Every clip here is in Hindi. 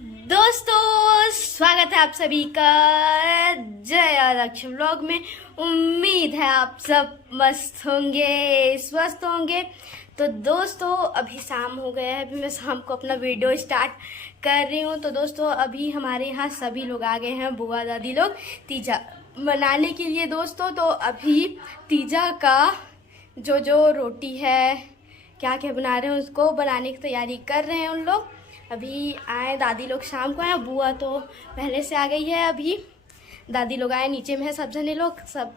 दोस्तों स्वागत है आप सभी का जय लक्ष्मी व्लॉग में। उम्मीद है आप सब मस्त होंगे, स्वस्थ होंगे। तो दोस्तों अभी शाम हो गया है, अभी मैं शाम को अपना वीडियो स्टार्ट कर रही हूँ। तो दोस्तों अभी हमारे यहाँ सभी लोग आ गए हैं, बुआ दादी लोग तीजा मनाने के लिए। दोस्तों तो अभी तीजा का जो रोटी है, क्या क्या बना रहे हैं, उसको बनाने की तैयारी कर रहे हैं उन लोग। अभी आए दादी लोग, शाम को आए, बुआ तो पहले से आ गई है। अभी दादी लोग आए, नीचे में है सब जने लोग, सब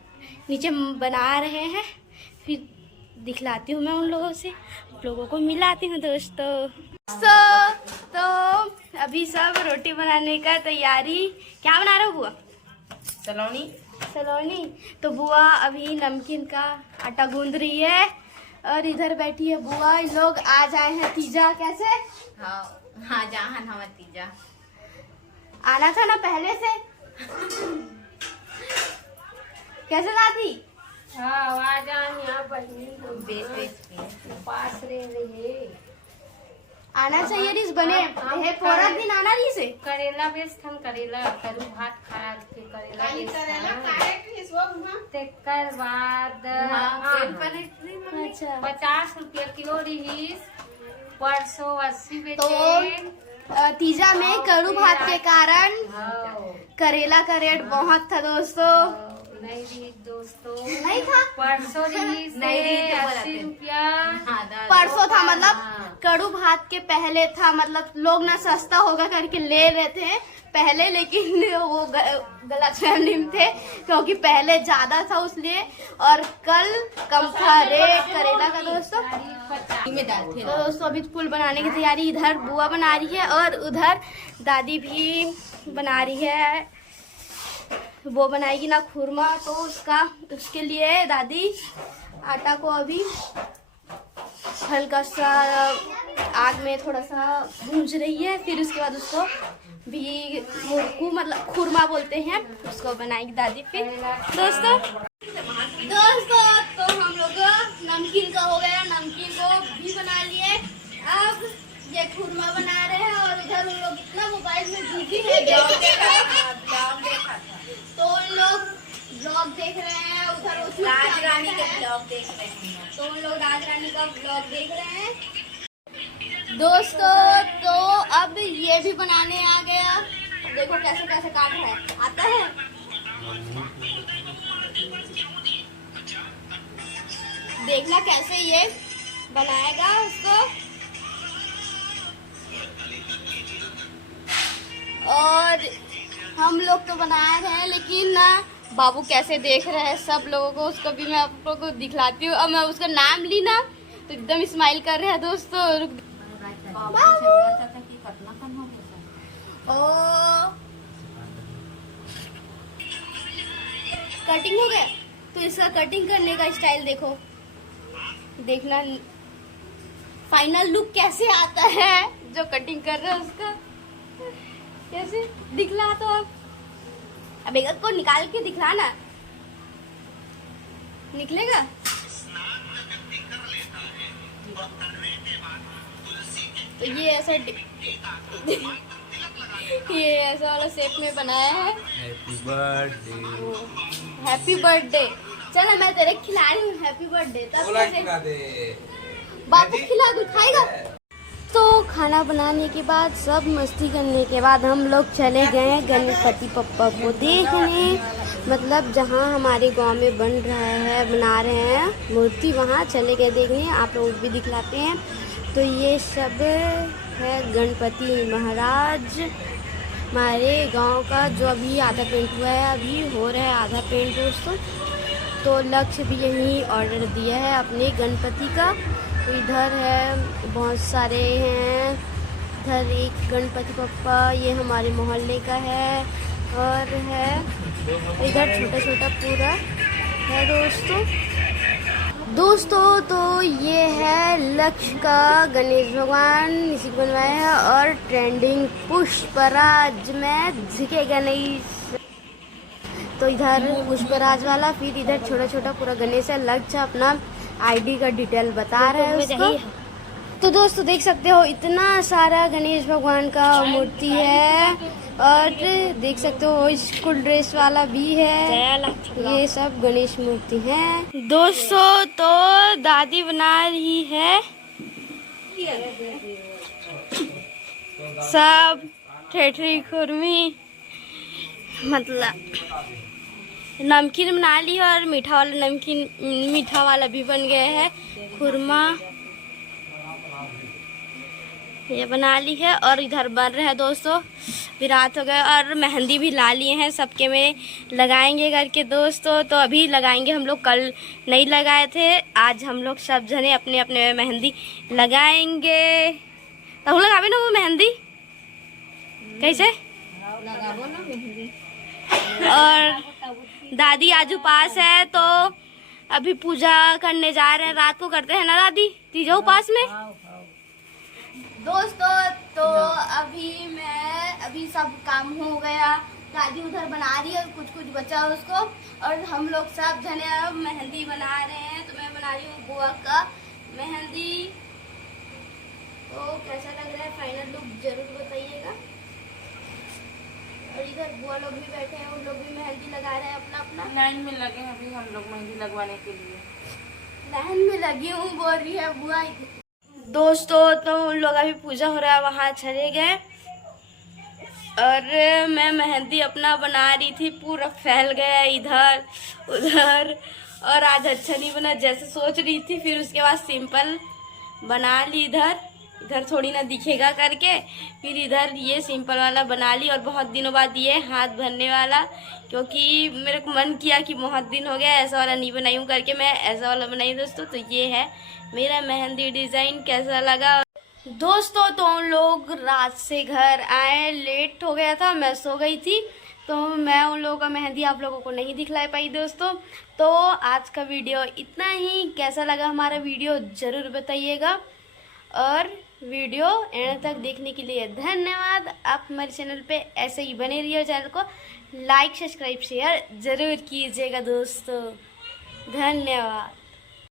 नीचे बना रहे हैं। फिर दिखलाती हूँ मैं उन लोगों से, आप लोगों को मिलाती हूँ दोस्तों। तो अभी सब रोटी बनाने का तैयारी। क्या बना रहे हो बुआ? सलोनी। तो बुआ अभी नमकीन का आटा गूंद रही है और इधर बैठी है बुआ। इन लोग आज आए हैं तीजा। कैसे? हाँ जहाँ हमारा तीजा आना था ना पहले से। कैसे दादी? हाँ यहाँ पास रहे आना चाहिए रिस बने है पूरा दिन आना रही से। करेला बेच हम करेला करू भात खा के करेला तेकर बाद 50 रुपया किलो रही। परसों 80 तो तीजा में करू भात के कारण करेला का रेट बहुत था दोस्तों। नहीं रही दोस्तों, नहीं था। परसों रही 80 रुपया। परसों था मतलब कड़ू भात के पहले था, मतलब लोग ना सस्ता होगा करके ले रहे थे पहले, लेकिन वो गलतफहमी में थे क्योंकि पहले ज्यादा था उसलिए। और कल कम था रेट करेला का दोस्तों। तो दोस्तों अभी फूल बनाने की तैयारी, इधर बुआ बना रही है और उधर दादी भी बना रही है। वो बनाएगी ना खुरमा, तो उसके लिए दादी आटा को अभी हल्का सा आग में थोड़ा सा भूंज रही है। फिर उसके बाद उसको भी मुरकू मतलब खुरमा बोलते हैं, उसको बनाएगी दादी। फिर दोस्तों तो हम लोग नमकीन का हो गया, नमकीन को भी बना लिए। अब ये खुरमा बना रहे हैं और उधर उन लोग इतना मोबाइल में बिजी है तो उन लोग ब्लॉग देख रहे हैं। उधर राज रानी के ब्लॉग देख रहे हैं, तो उन लोग राज रानी का ब्लॉग देख रहे हैं दोस्तों। तो अब ये भी बनाने आ गया, देखो कैसे कैसे काट रहा है, आता है। देखना कैसे ये बनाएगा उसको। और हम लोग तो बना रहे हैं, लेकिन ना बाबू कैसे देख रहे हैं सब लोगों को, उसको भी मैं आप लोगों को दिखलाती हूँ। अब मैं उसका नाम ली ना तो एकदम स्माइल कर रहे हैं दोस्तों। कटिंग हो गया, तो इसका कटिंग करने का स्टाइल देखो, देखना फाइनल लुक कैसे आता है जो कटिंग कर रहा है उसका। कैसे दिखला तो अब एक को निकाल के दिखलाना, निकलेगा। तो ये ऐसा ये ऐसा वाला शेप में बनाया है। Happy birthday. चलो मैं तेरे खिला रही हूँ हैप्पी बर्थडे। तब बापू खिला दूँ, खाएगा। तो खाना बनाने के बाद सब मस्ती करने के बाद हम लोग चले गए गणपति पप्पा को देखने। मतलब जहाँ हमारे गांव में बना रहे हैं मूर्ति, वहाँ चले गए देखने। आप लोग भी दिखलाते हैं। तो ये सब है गणपति महाराज हमारे गांव का, जो अभी आधा पेंट हुआ है, अभी हो रहा है आधा पेंट दोस्तों। तो लक्ष्य भी यही ऑर्डर दिया है अपने गणपति का। तो इधर है बहुत सारे हैं, इधर एक गणपति पप्पा, ये हमारे मोहल्ले का है, और है इधर छोटा छोटा पूरा है दोस्तों। तो ये है लक्ष्य का गणेश भगवान, इसी को बनवाया है। और ट्रेंडिंग पुष्पराज में झुके गणेश, तो इधर पुष्पराज वाला, फिर इधर छोटा छोटा पूरा गणेश है। लक्ष्य अपना आईडी का डिटेल बता रहा है उसको। तो दोस्तों देख सकते हो इतना सारा गणेश भगवान का मूर्ति है और देख सकते हो स्कूल ड्रेस वाला भी है। ये सब गणेश मूर्ति है दोस्तों। तो दादी बना रही है सब ठेठरी खुरमी, मतलब नमकीन बना ली और मीठा वाला नमकीन, मीठा वाला भी बन गया है। खुरमा ये बना ली है और इधर बन रहा है दोस्तों। फिर रात हो गए और मेहंदी भी ला लिए हैं, सबके में लगाएंगे करके दोस्तों। तो अभी लगाएंगे हम लोग, कल नहीं लगाए थे, आज हम लोग सब जने अपने अपने मेहंदी लगाएंगे। तो हम लगावे ना वो मेहंदी कैसे लगाबो ना मेहंदी। और दादी आजू पास है तो अभी पूजा करने जा रहे हैं, रात को करते हैं ना दादी तीजा उपास में दोस्तों। तो अभी सब काम हो गया, दादी उधर बना रही है, कुछ कुछ बचा उसको, और हम लोग सब जने अब मेहंदी बना रहे हैं। तो मैं बना रही हूँ बुआ का मेहंदी। तो कैसा लग रहा है फाइनल लुक जरूर बताइएगा। और इधर बुआ लोग भी बैठे हैं, उन लोग भी मेहंदी लगा रहे हैं अपना अपना। लाइन में लगे हैं अभी हम लोग मेहंदी लगवाने के लिए। लाइन में लगी हूँ बोल रही है बुआ दोस्तों। तो उन लोग अभी पूजा हो रहा है वहाँ चले गए और मैं मेहंदी अपना बना रही थी, पूरा फैल गया इधर उधर और आज अच्छा नहीं बना जैसे सोच रही थी। फिर उसके बाद सिंपल बना ली, इधर थोड़ी ना दिखेगा करके, फिर इधर ये सिंपल वाला बना ली। और बहुत दिनों बाद ये हाथ भरने वाला, क्योंकि मेरे को मन किया कि बहुत दिन हो गया ऐसा वाला नहीं बनाई हूँ करके मैं ऐसा वाला बनाई दोस्तों। तो ये है मेरा मेहंदी डिज़ाइन। कैसा लगा दोस्तों? तो उन लोग रात से घर आए, लेट हो गया था, मैं सो गई थी, तो मैं उन लोगों का मेहंदी आप लोगों को नहीं दिखला पाई दोस्तों। तो आज का वीडियो इतना ही। कैसा लगा हमारा वीडियो ज़रूर बताइएगा और वीडियो एंड तक देखने के लिए धन्यवाद। आप हमारे चैनल पे ऐसे ही बने रहिए, चैनल को लाइक सब्सक्राइब शेयर ज़रूर कीजिएगा दोस्तों। धन्यवाद।